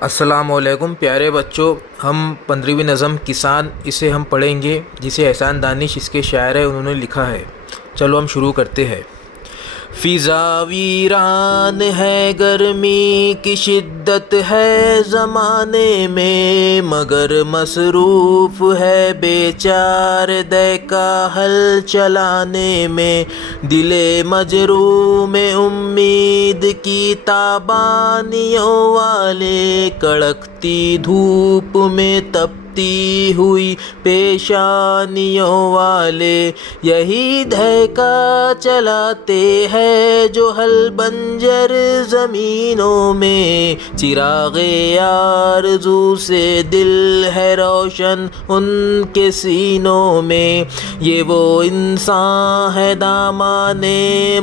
السلام علیکم پیارے بچوں، ہم 15ویں نظم کسان اسے ہم پڑھیں گے، جسے احسان دانش اس کے شاعر ہے، انہوں نے لکھا ہے۔ چلو ہم شروع کرتے ہیں۔ فضا ویران ہے، گرمی کی شدت ہے زمانے میں، مگر مصروف ہے بیچار دے کا حل چلانے میں، دل مجروح میں امید کی تابانیوں والے، کڑکتی دھوپ میں تپتی ہوئی پیشانیوں والے، یہی دھیکا چلاتے ہیں جو حل بنجر زمینوں میں، چراغ آرزو سے دل ہے روشن ان کے سینوں میں، یہ وہ انسان ہے دامان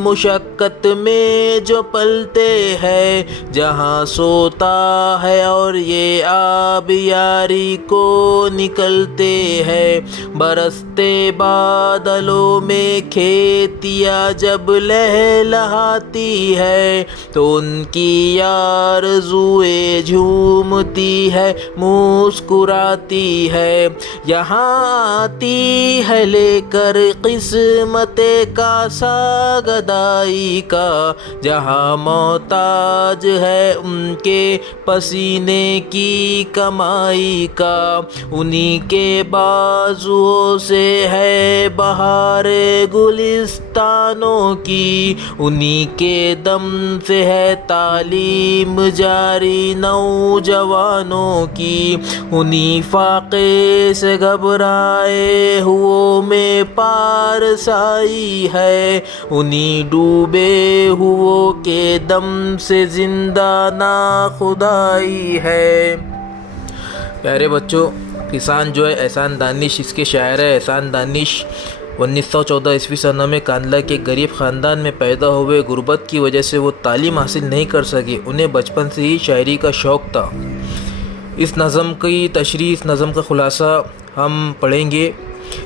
مشقت میں جو پلتے ہیں، جہاں سوتا ہے اور یہ آب یاری کو نکلتے ہیں، برستے بادلوں میں کھیتیاں جب لہلہاتی ہے، تو ان کی آرزوئیں جھومتی ہے مسکراتی ہے، یہاں آتی ہے لے کر قسمت کا ساگ گدائی کا، جہاں محتاج ہے ان کے پسینے کی کمائی کا، انہی کے بازوؤں سے ہے بہار گلستانوں کی، انہی کے دم سے ہے تعلیم جاری نوجوانوں کی، انہی فاقے سے گھبرائے ہو میں پارسائی ہے، انہی ڈوبے ہو کے دم سے زندہ ناخدائی ہے۔ پیارے بچوں، کسان جو ہے احسان دانش اس کے شاعر ہے۔ احسان دانش 1914 عیسوی سنہ میں کاندھلا کے غریب خاندان میں پیدا ہوئے۔ غربت کی وجہ سے وہ تعلیم حاصل نہیں کر سکے، انہیں بچپن سے ہی شاعری کا شوق تھا۔ اس نظم کی تشریح، اس نظم کا خلاصہ ہم پڑھیں گے۔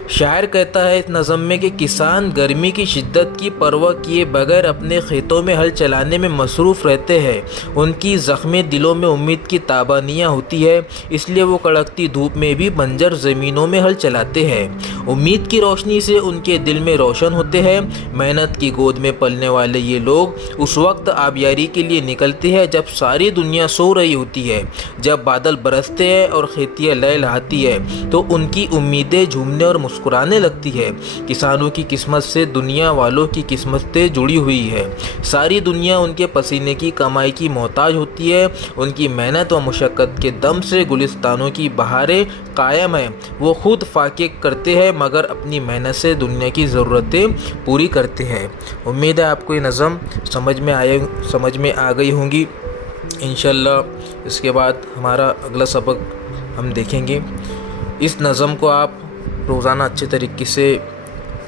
شاعر کہتا ہے اس نظم میں کہ کسان گرمی کی شدت کی پرواہ کیے بغیر اپنے کھیتوں میں ہل چلانے میں مصروف رہتے ہیں۔ ان کی زخمی دلوں میں امید کی تابانیاں ہوتی ہے، اس لیے وہ کڑکتی دھوپ میں بھی بنجر زمینوں میں ہل چلاتے ہیں۔ امید کی روشنی سے ان کے دل میں روشن ہوتے ہیں۔ محنت کی گود میں پلنے والے یہ لوگ اس وقت آبیاری کے لیے نکلتے ہیں جب ساری دنیا سو رہی ہوتی ہے۔ جب بادل برستے ہیں اور کھیتیاں لہلہاتی ہے تو ان کی امیدیں جھومنے اور مسکرانے لگتی ہے۔ کسانوں کی قسمت سے دنیا والوں کی قسمتیں جڑی ہوئی ہے۔ ساری دنیا ان کے پسینے کی کمائی کی محتاج ہوتی ہے۔ ان کی محنت و مشقت کے دم سے گلستانوں کی بہاریں قائم ہیں۔ وہ خود فاقے کرتے ہیں مگر اپنی محنت سے دنیا کی ضرورتیں پوری کرتے ہیں۔ امید ہے آپ کو یہ نظم سمجھ میں آ گئی ہوں گی۔ انشاءاللہ اس کے بعد ہمارا اگلا سبق ہم دیکھیں گے۔ اس نظم کو آپ روزانہ اچھے طریقے سے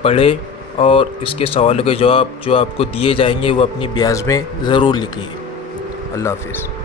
پڑھیں اور اس کے سوالوں کے جواب جو آپ کو دیے جائیں گے وہ اپنی بیاض میں ضرور لکھیں۔ اللہ حافظ۔